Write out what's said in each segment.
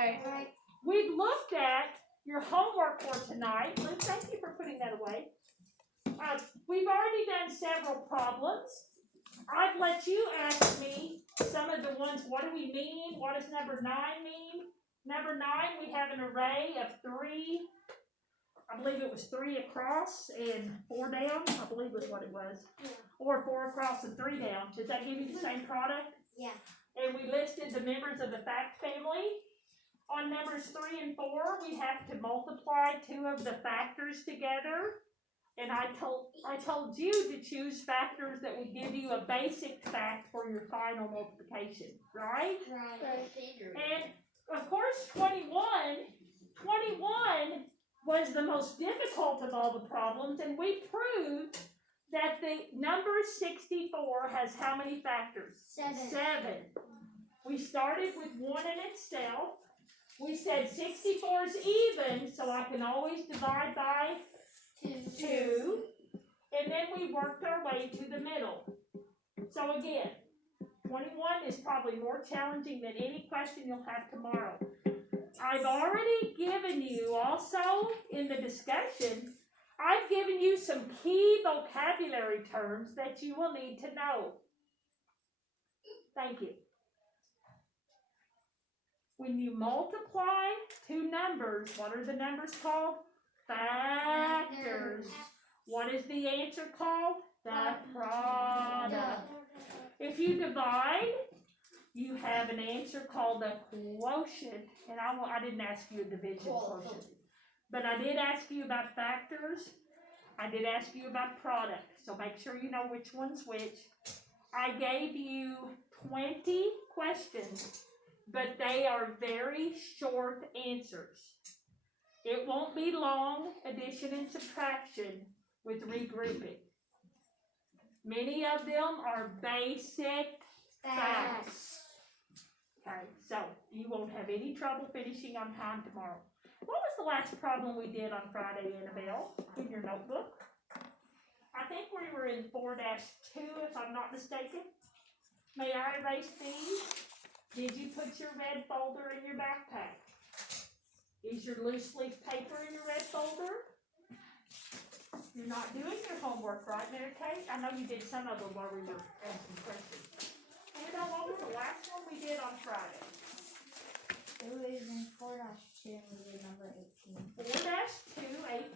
Right. We've looked at your homework for tonight. Lou, thank you for putting that away. We've already done several problems. I've let you ask me some of the ones. What do we mean? What does number 9 mean? Number 9, we have an array of 3. I believe it was 3 across and 4 down. I believe was what it was. Yeah. Or 4 across and 3 down. Does that give you the same product? Yeah. And we listed the members of the fact family. On numbers 3 and 4, we have to multiply 2 of the factors together. And I told you to choose factors that would give you a basic fact for your final multiplication, right? And of course, 21 was the most difficult of all the problems, and we proved that the number 64 has how many factors? 7. 7. We started with 1 in itself. We said 64 is even, so I can always divide by 2. And then we worked our way to the middle. So again, 21 is probably more challenging than any question you'll have tomorrow. I've already given you also in the discussion, I've given you some key vocabulary terms that you will need to know. Thank you. When you multiply 2 numbers, what are the numbers called? Factors. What is the answer called? The product. If you divide, you have an answer called a quotient. And I didn't ask you a division quotient. But I did ask you about factors. I did ask you about product. So make sure you know which one's which. I gave you 20 questions, but they are very short answers. It won't be long addition and subtraction with regrouping. Many of them are basic facts. Okay, so you won't have any trouble finishing on time tomorrow. What was the last problem we did on Friday, Annabelle, in your notebook? I think we were in 4-2, if I'm not mistaken. May I erase these? Did you put your red folder in your backpack? Is your loose leaf paper in your red folder? You're not doing your homework, right, Mary Kate? I know you did some of them while we were asking questions. Annabelle, what was the last one we did on Friday? It was in 4-2 and we did number 18. 4-2,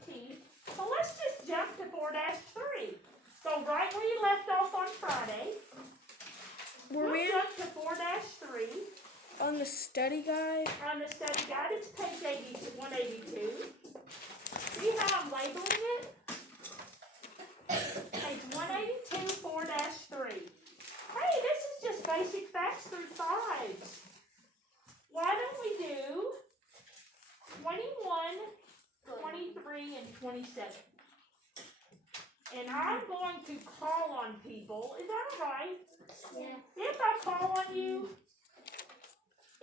18. So let's just jump to 4-3. So right where you left off on Friday, we'll jump to 4-3. On the study guide? On the study guide, it's page 182. See how I'm labeling it? Page 182, 4-3. Hey, this is just basic facts through 5s. Why don't we do 21, 23, and 27? And I'm going to call on people. Is that all right? Yeah. If I call on you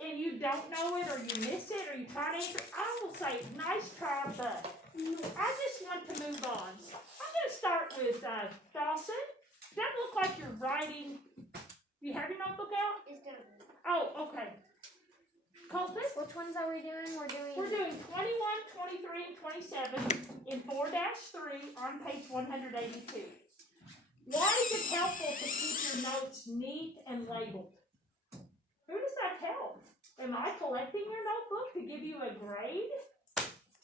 and you don't know it or you miss it or you try to answer, I will say, nice try, but I just want to move on. I'm going to start with Dawson. Does that look like you're writing? You have your notebook out? It's gonna be. Oh, okay. Colton? Which ones are we doing? We're doing 21, 23, and 27 in 4-3 on page 182. Why is it helpful to keep your notes neat and labeled? Who does that help? Am I collecting your notebook to give you a grade?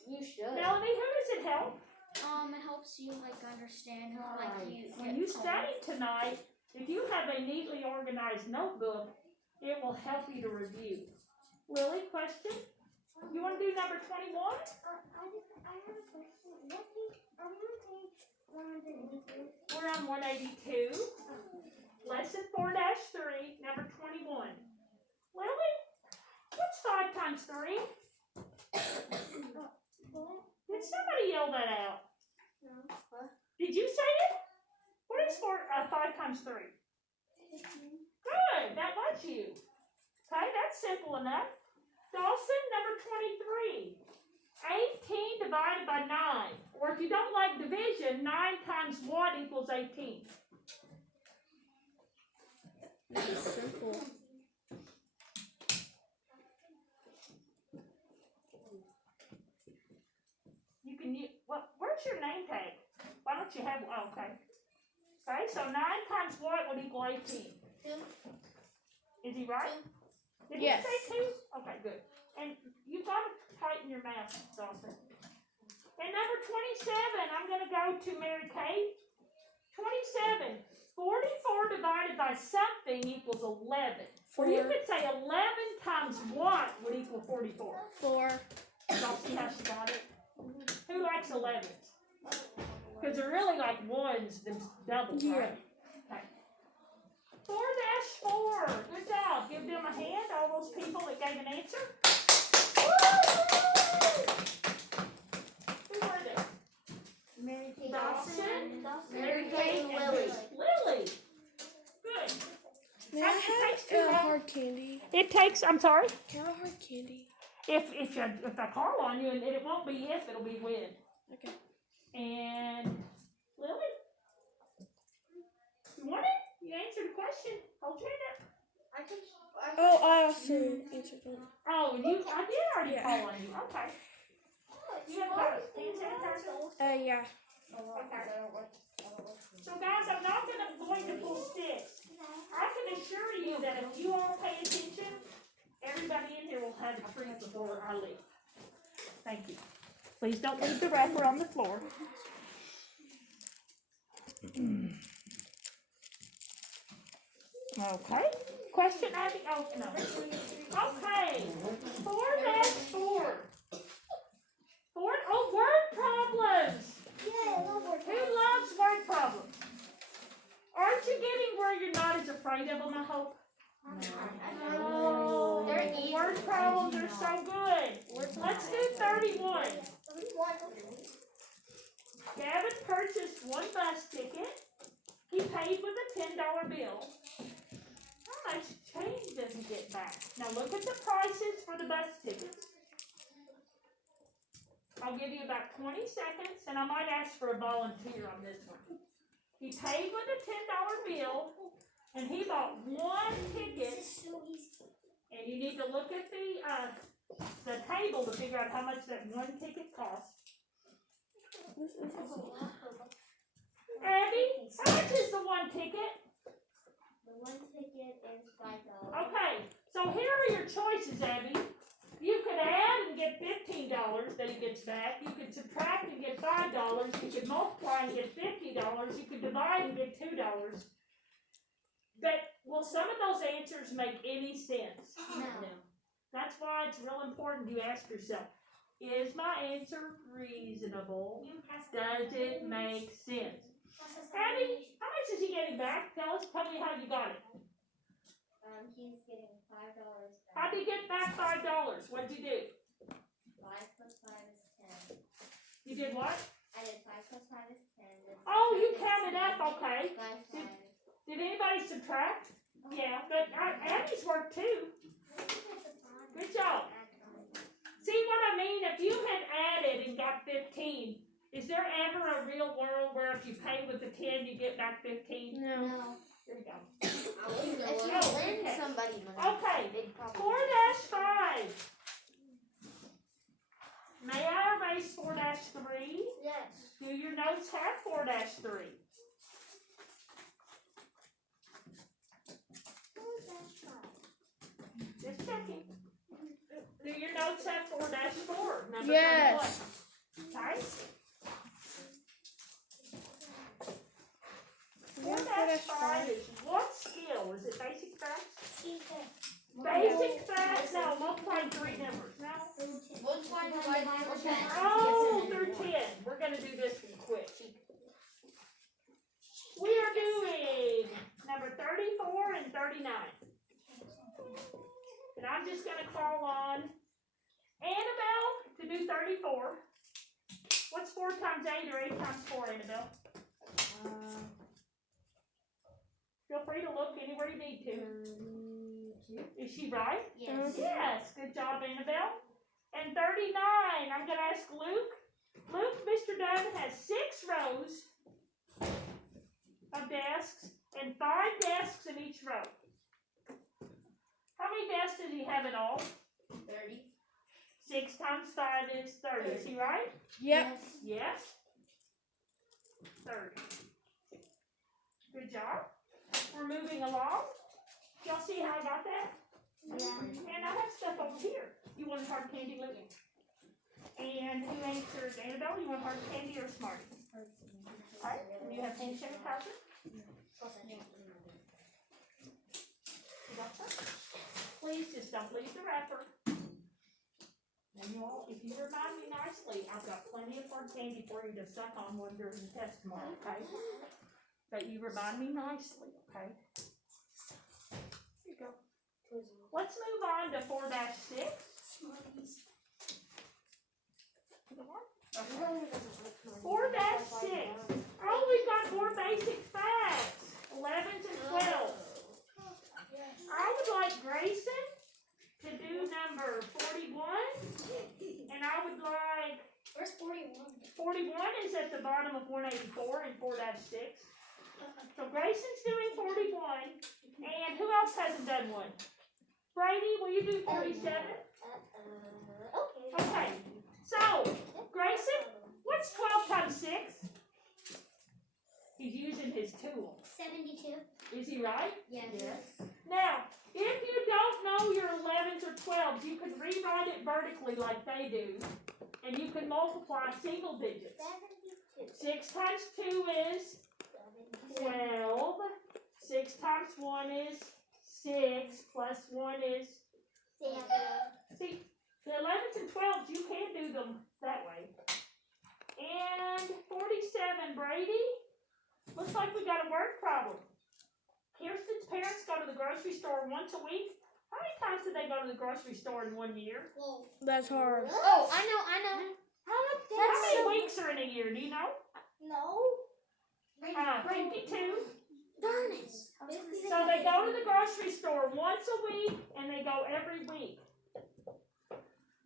You should. Melanie, who does it help? It helps you understand When you study tonight, if you have a neatly organized notebook, it will help you to review. Lily, question? You want to do number 21? I have a question. What page? Are we on page 182? We're on 182. Lesson 4-3, number 21. Lily, what's 5 times 3? Did somebody yell that out? No. What? Did you say it? What is 5 times 3? 15. Good, that was you. Okay, that's simple enough. Dawson, number 23. 18 divided by 9. Or if you don't like division, 9 times what equals 18? This is simple. your name tag? Why don't you have, oh, okay. Okay, so 9 times what would equal 18? 2. Is he right? Did Yes. he say 2? Okay, good. And you gotta tighten your mouth, Dawson. And number 27, I'm gonna go to Mary Kate. 27. 44 divided by something equals 11. Or you 4. could say 11 times what would equal 44. 4. Y'all see how she got it? Who likes 11s? Because they're really like ones, them doubles, Yeah. right? Okay. 4-4. Good job. Give them a hand, all those people that gave an answer. Who were they? Mary Kate Dawson, Mary Kate and Lily. Lily. Good. May I takes too have long. hard candy? It takes, I'm sorry? Can I have hard candy? If I call on you, and it won't be if, it'll be when. Okay. And Lily? You want it? You answered the question. Hold your hand up. Oh, I also answered one. Oh, I did already Yeah. call on you. Okay. You have got it. Hand sanitizer? Yeah. So guys, I'm not going to pull sticks. I can assure you that if you all pay attention, everybody in here will have a treat before I leave. Thank you. Please don't leave the wrapper on the floor. Okay. Question, Abby? Oh, no. Okay. 4-4. Oh, word problems. Who loves word problems? Aren't you getting where you're not as afraid of them, I hope? Oh, They're easy. word problems are so good. Let's do 31. Gavin purchased one bus ticket. He paid with a $10 bill. How much change does he get back? Now look at the prices for the bus tickets. I'll give you about 20 seconds, and I might ask for a volunteer on this one. He paid with a $10 bill, and he bought one ticket. And you need to look at the table to figure out how much that one ticket costs. Abby, how much is the one ticket? The one ticket is $5. Okay, so here are your choices, Abby. You could add and get $15 that he gets back. You could subtract and get $5. You could multiply and get $50. You could divide and get $2. But will some of those answers make any sense? No. That's why it's real important you ask yourself, is my answer reasonable? Does it make sense? Abby, how much is he getting back? Tell me how you got it. He's getting $5 back. How'd he get back $5? What'd you do? 5 plus 5 is 10. You did what? I did 5 plus 5 is 10. Then Oh, you subtract counted up, okay. 5 5. Did anybody subtract? Yeah, but Abby's worked too. Good job. See what I mean? If you had added and got 15, is there ever a real world where if you pay with the 10, you get back 15? No. No. There you go. If you Oh, lend okay. somebody money, Okay, they'd probably 4-5. May I erase 4-3? Yes. Do your notes have 4-3? Just checking. Do your notes have 4-4? Number Yes. 31. Okay. Yeah, 4-5 is what skill? Is it basic facts? Basic facts? No, multiplying 3 numbers. No? Oh, through 10. We're going to do this one quick. We are doing number 34 and 39. And I'm just going to call on Annabelle to do 34. What's 4 times 8 or 8 times 4, Annabelle? Feel free to look anywhere you need to. Is she right? Yes. Yes. Good job, Annabelle. And 39, I'm going to ask Luke. Luke, Mr. Dunn has 6 rows of desks and 5 desks in each row. How many desks does he have in all? 30. 6 times 5 is 30. Is he right? Yep. Yes. 30. Good job. We're moving along. Y'all see how I got that? Yeah. And I have stuff over here. You want hard candy, Luke? And who answered Annabelle? You want hard candy or Smartie? Alright, and you have hand sanitizer? You got some? Please just don't leave the wrapper. Now you all, if you remind me nicely, I've got plenty of hard candy for you to suck on one during the test tomorrow, okay? But you remind me nicely, okay? Here you go. Let's move on to 4-6. Okay. 4-6. Oh, we've got more basic facts. 11s and 12s. I would like Grayson to do number 41, and I would like Where's 41? 41 is at the bottom of 184 in 4-6. So Grayson's doing 41, and who else hasn't done one? Brady, will you do 47? Okay. Okay. So Grayson, what's 12 times 6? He's using his tool. 72. Is he right? Yes. Now, if you don't know your 11s or 12s, you can rewrite it vertically like they do, and you can multiply single digits. 72. 6 times 2 is 12. 6 times 1 is 6, plus 1 is, see, the 11s and 12s, you can do them that way. And 47, Brady, looks like we got a word problem. Kirsten's parents go to the grocery store once a week. How many times did they go to the grocery store in 1 year? That's hard. Oh, I know. How much? How many weeks are in a year, do you know? No. 52. Darn it. So they go to the grocery store once a week, and they go every week.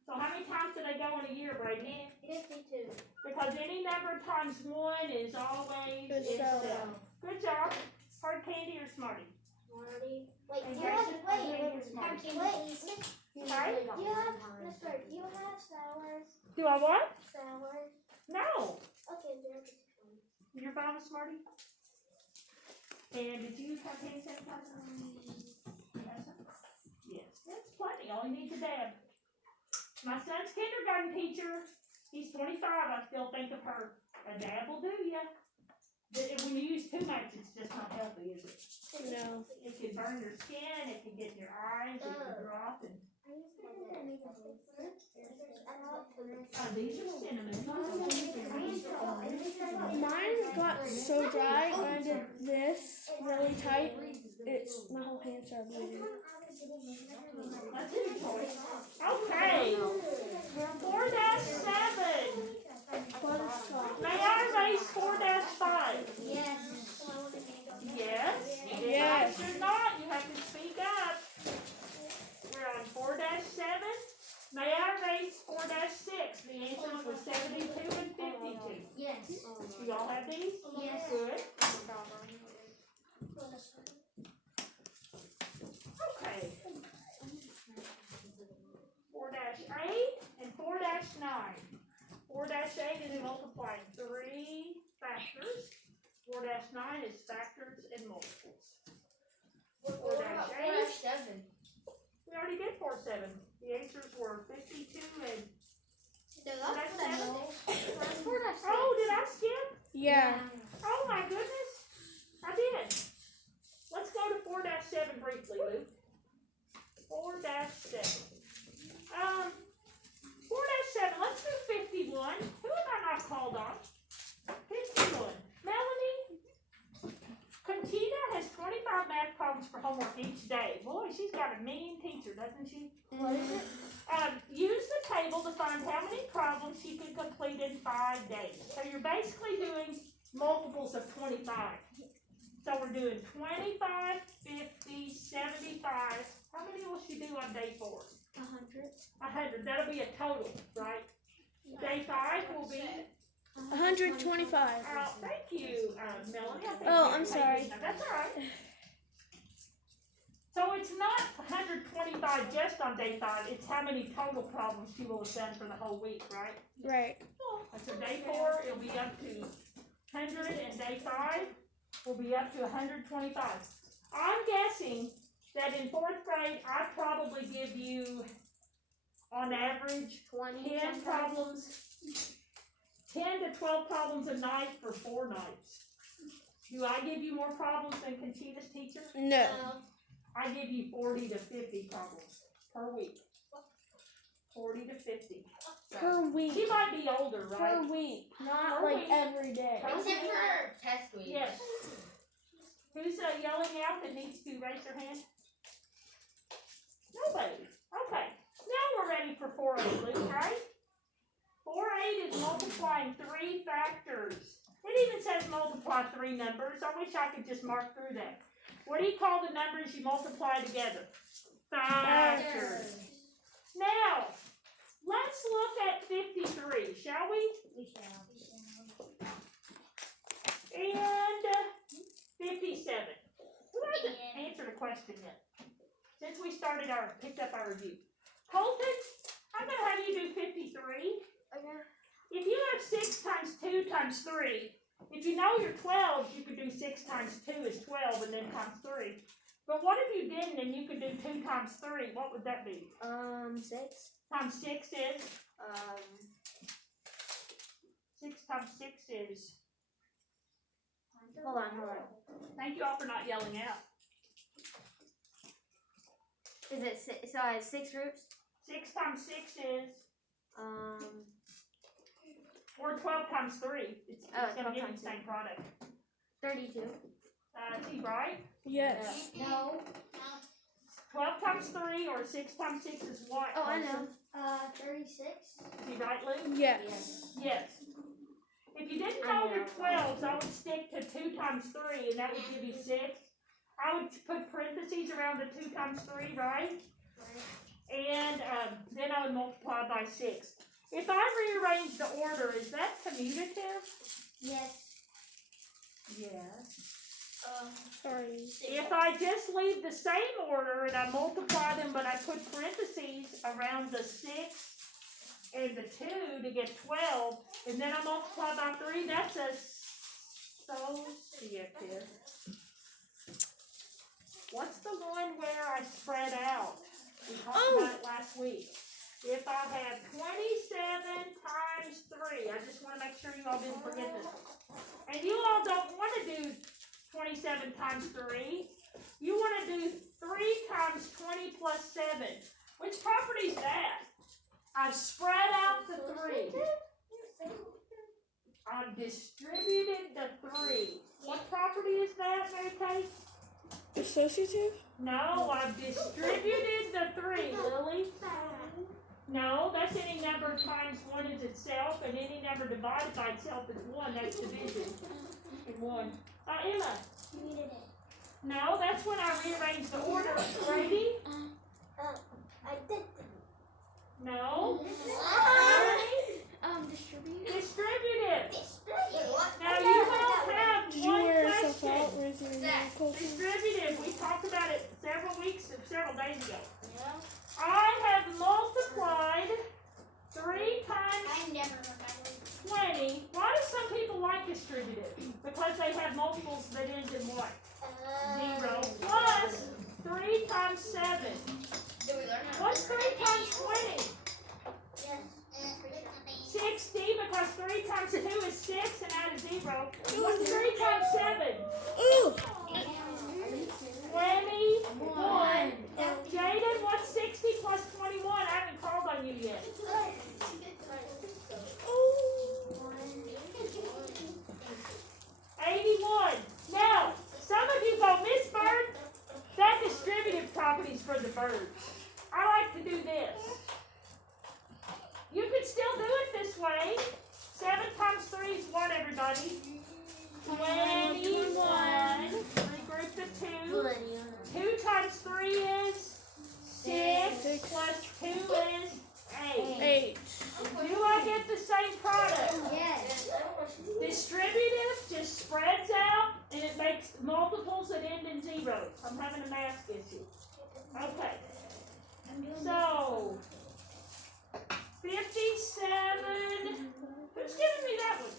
So how many times do they go in a year, Brady? 52. Because any number times 1 is always Good itself. job. Good job. Hard candy or Smartie? Wait, And you have, Grayson, hard candy or wait, Smartie? Sorry? You have, Mister, you have sours? Do I what? Sours? No. Okay, there's You're fine with Smartie? And did you have hand sanitizer? You have some? Yes. That's plenty. All you need to dab. My son's kindergarten teacher, he's 25. I still think of her. A dab will do ya. When you use too much, it's just not healthy, is it? No. It can burn your skin, it can get in your eyes, it can drop, and these are cinnamon. Mine got so dry when I did this really tight. It's my whole hand started bleeding. That's your choice. Okay. 4-7. May I erase 4-5? Yes. Yes. Yes. If you're not, you have to speak up. We're on 4-7. May I erase 4-6? The answers were 72 and 52. Yes. Do y'all have these? Yes. Good. Okay. 4-8 and 4-9. 4-8 is multiplying 3 factors. 4-9 is factors and multiples. 4-8. We already did 4-7. The answers were 52 and. Oh, did I skip? Yeah. Oh my goodness. I did. Let's go to 4-7 briefly, Luke. 4-7. 4-7. Let's do 51. Who have I not called on? 51. Melanie. Conchita has 25 math problems for homework each day. Boy, she's got a mean teacher, doesn't she? What is it? Use the table to find how many problems she could complete in 5 days. So you're basically doing multiples of 25. So we're doing 25, 50, 75. How many will she do on day 4? 100. 100. That'll be a total, right? Day 5 will be. 125. Thank you, Melanie. I think Oh, you I'm made sorry. this. That's all right. So it's not 125 just on day 5. It's how many total problems she will have done for the whole week, right? Right. So day 4, it'll be up to 100, and day 5 will be up to 125. I'm guessing that in 4th grade, I probably give you, on average, 10 problems, 10 to 12 problems a night for 4 nights. Do I give you more problems than Conchita's teacher? No. I give you 40 to 50 problems per week. 40 to 50. Per week. She might be older, right? Per week. Not Per like week. every day. Per Except week. for test week. Yes. Who's yelling out that needs to raise their hand? Nobody. Okay. Now we're ready for 4-8, Luke, right? 4-8 is multiplying 3 factors. It even says multiply 3 numbers. I wish I could just mark through that. What do you call the numbers you multiply together? Factors. Now, let's look at 53, shall we? We shall. And 57. Who hasn't answered a question yet? Since we picked up our review. Colton, I'm going to have you do 53. Okay. If you have 6 times 2 times 3, if you know your 12, you could do 6 times 2 is 12 and then times 3. But what if you didn't and you could do 2 times 3? What would that be? 6. Times 6 is? 6 times 6 is? Hold on. Thank you all for not yelling out. Is it six, so I have 6 roots? 6 times 6 is? Or 12 times 3. It's going to 12 give you times the same product. 32. Is he right? Yes. No. 12 times 3 or 6 times 6 is what? Oh, I Colson? know. 36. Is he right, Luke? Yes. Yes. If you didn't I know know. your 12s, I would stick to 2 times 3 and that would give you 6. I would put parentheses around the 2 times 3, right? And then I would multiply by 6. If I rearrange the order, is that commutative? Yes. Yes. Sorry. If I just leave the same order and I multiply them, but I put parentheses around the 6 and the 2 to get 12, and then I multiply by 3, that's associative. What's the one where I spread out? We talked about it last week. If I have 27 times 3, I just want to make sure you all didn't forget this. And you all don't want to do 27 times 3. You want to do 3 times 20 plus 7. Which property is that? I've spread out the 3. I've distributed the 3. What property is that, Mary Kate? Associative? No, I've distributed the 3, Lily. No, that's any number times 1 is itself, and any number divided by itself is 1. That's division. And 1. Emma. No, that's when I rearrange the order. Brady? I did. No. Distribute. Distributive. What? Now you all have Did you one wear yourself out? question. Where's your name, Colton? Distributive. We talked about it several days ago. I have multiplied 3 times I never remember. 20. Why do some people like distributive? Because they have multiples that end in what? 0 plus 3 times 7. Did we learn how What's 3 times 20? 60, because 3 times 2 is 6 and add a 0. What's 3 times 7? Ooh! 21. Jaden, what's 60 plus 21? I haven't called on you yet. 81. Now, some of you go, Miss Bird, that distributive property is for the birds. I like to do this. You could still do it this way. 7 times 3 is what, everybody? 21. Regroup the 2. 2 times 3 is 6. Plus 2 is 8. 8. Do I get the same product? Yes. Distributive just spreads out and it makes multiples that end in zeros. I'm having a math issue. Okay. So 57. Who's giving me that one?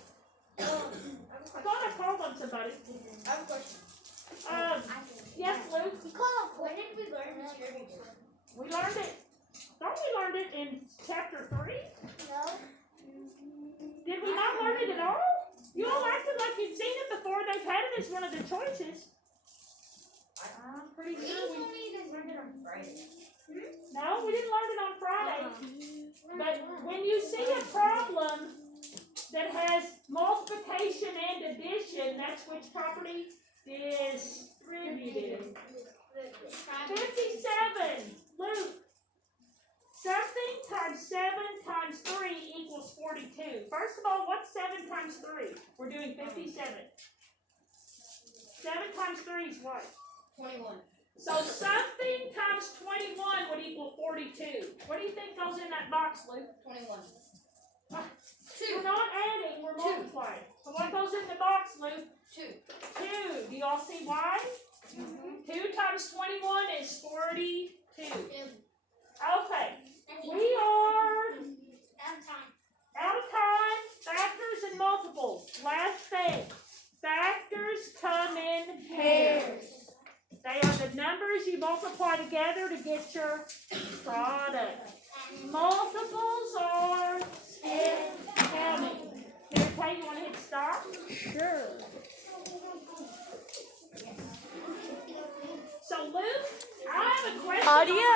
I thought I called on somebody. I have a question. Yes, Luke. When did we learn distributive? We learned it. Thought we learned it in chapter 3. No. Did we not learn it at all? You all acted like you'd seen it before. They've had it as one of the choices. I'm pretty We sure told me you guys learned it on Friday. No, we didn't learn it on Friday. But when you see a problem that has multiplication and addition, that's which property? Distributive. 57. Luke. Something times 7 times 3 equals 42. First of all, what's 7 times 3? We're doing 57. 7 times 3 is what? 21. So something times 21 would equal 42. What do you think goes in that box, Luke? 21. We're not adding, we're multiplying. So what goes in the box, Luke? 2. 2. Do y'all see why? 2 times 21 is 42. Okay. We are out of time. Factors and multiples. Last thing. Factors come in pairs. They are the numbers you multiply together to get your product. Multiples are in counting. Okay, you want to hit stop? Sure. So Luke, I have a question. Audio